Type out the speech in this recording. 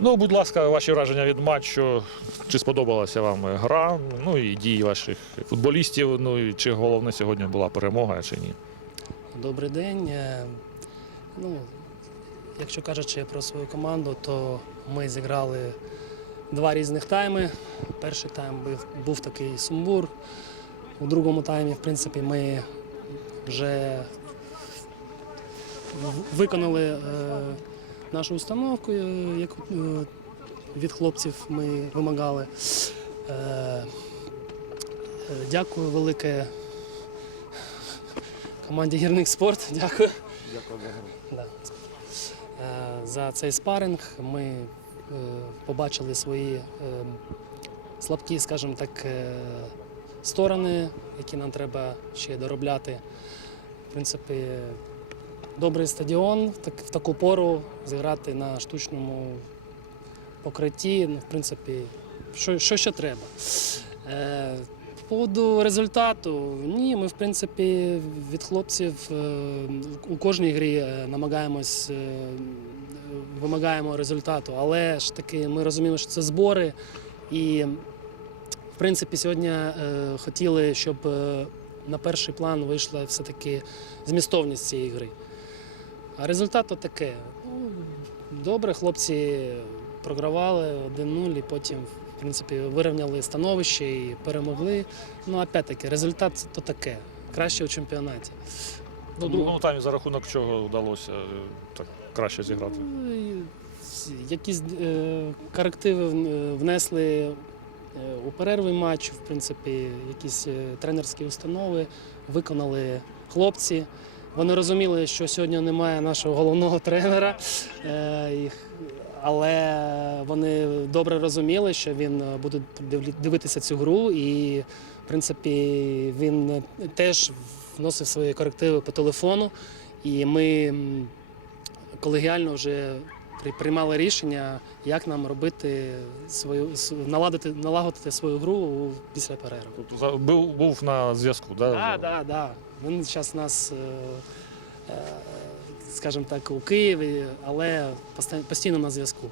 Ну, будь ласка, ваші враження від матчу. Чи сподобалася вам гра? Ну і дії ваших футболістів. Ну і чи головне сьогодні була перемога, чи ні? Добрий день. Е, Ну, якщо кажучи про свою команду, то ми зіграли два різних тайми. Перший тайм був, був такий сумбур. У другому таймі, в принципі, ми вже виконали е, нашу установку, е, яку е, від хлопців ми вимагали. Е, Дякую велике команді Гірник Спорт. Дякую. Дякую Да. За цей спаринг ми побачили свої слабкі, скажімо так, сторони, які нам треба ще доробляти. В принципі, добрий стадіон в таку пору зіграти на штучному покритті. Ну, в принципі, що, що ще треба. Е, По поводу результату, ні, ми в принципі від хлопців е, у кожній грі е, намагаємось, е, вимагаємо результату, але ж таки ми розуміємо, що це збори. І в принципі сьогодні хотіли, щоб на перший план вийшла все-таки змістовність цієї гри. А результат то таке. Ну, добре, хлопці програвали 1-0 і потім в принципі, вирівняли становище і перемогли. Ну, опять-таки, результат то таке. Краще у чемпіонаті. Ну, в другому таймі за рахунок чого вдалося е, так краще зіграти. Ну, і Якісь е, корективи е, внесли е, у перерві матчу, в принципі, якісь е, тренерські установи виконали хлопці. Вони розуміли, що сьогодні немає нашого головного тренера, е, але вони добре розуміли, що він е, буде дивитися цю гру, і в принципі він теж вносив свої корективи по телефону. І ми колегіально вже приймали рішення, як нам робити свою наладити, налагодити свою гру після перерви. Тобто був, був на зв'язку, да? Так, так, так. Він зараз нас, е, е, скажімо так, у Києві, але постійно на зв'язку.